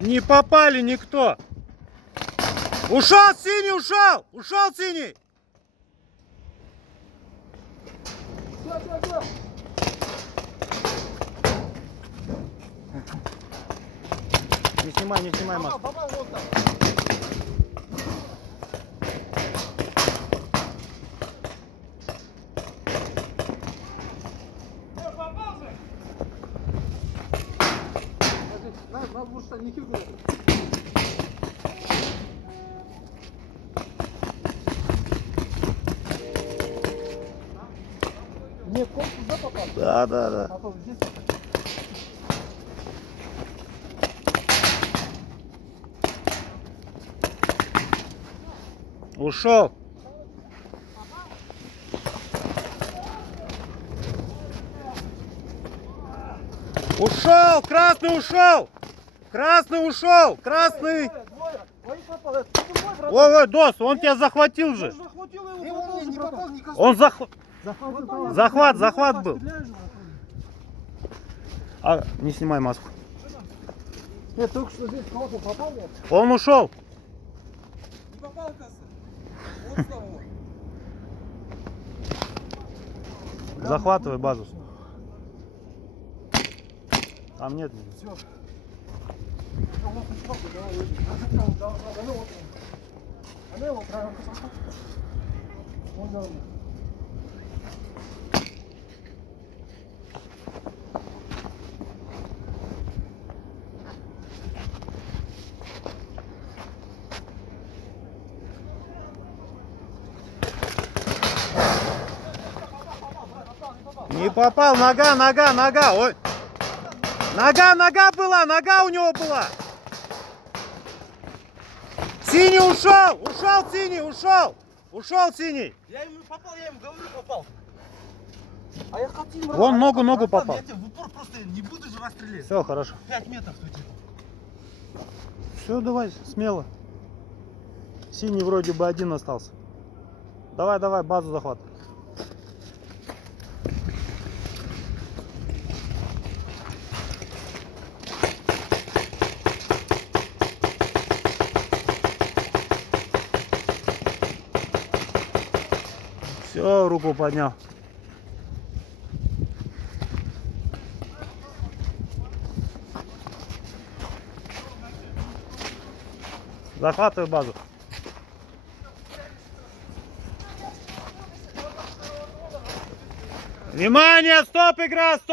Не попали никто. Ушел синий, ушел! Ушел синий! Не снимай, Макс. Попал вот там. Попал же! Надо будет штанники куда-то. Нет, ком туда попал? Да. Попал здесь. Ушел. Ушел! Красный ушел! Красный ушел! Красный! Двое. Ой, попал. Это мой, брат. Ой, Дос, он тебя захватил же. Захватил его, попал, не попал, не коснулся. Он захват был. Стреляешь же, А, не снимай маску. нет, только что здесь кого-то попал, нет? Он ушел. Не попал, оказывается. Вот слава богу. Захватывай базу. Там нет. Все. Не попал, нога, ой. Нога была, нога у него была. Синий ушел синий, ушел синий. Я ему попал, я ему говорю, попал. А я хотел... Вон ногу попал. Я тебе в упор просто не буду же расстрелять. Все, хорошо. 5 метров тут. Все, давай, смело. Синий вроде бы один остался. Давай, базу захват. Все, руку поднял. Захватывай базу. Внимание, стоп, игра, стоп!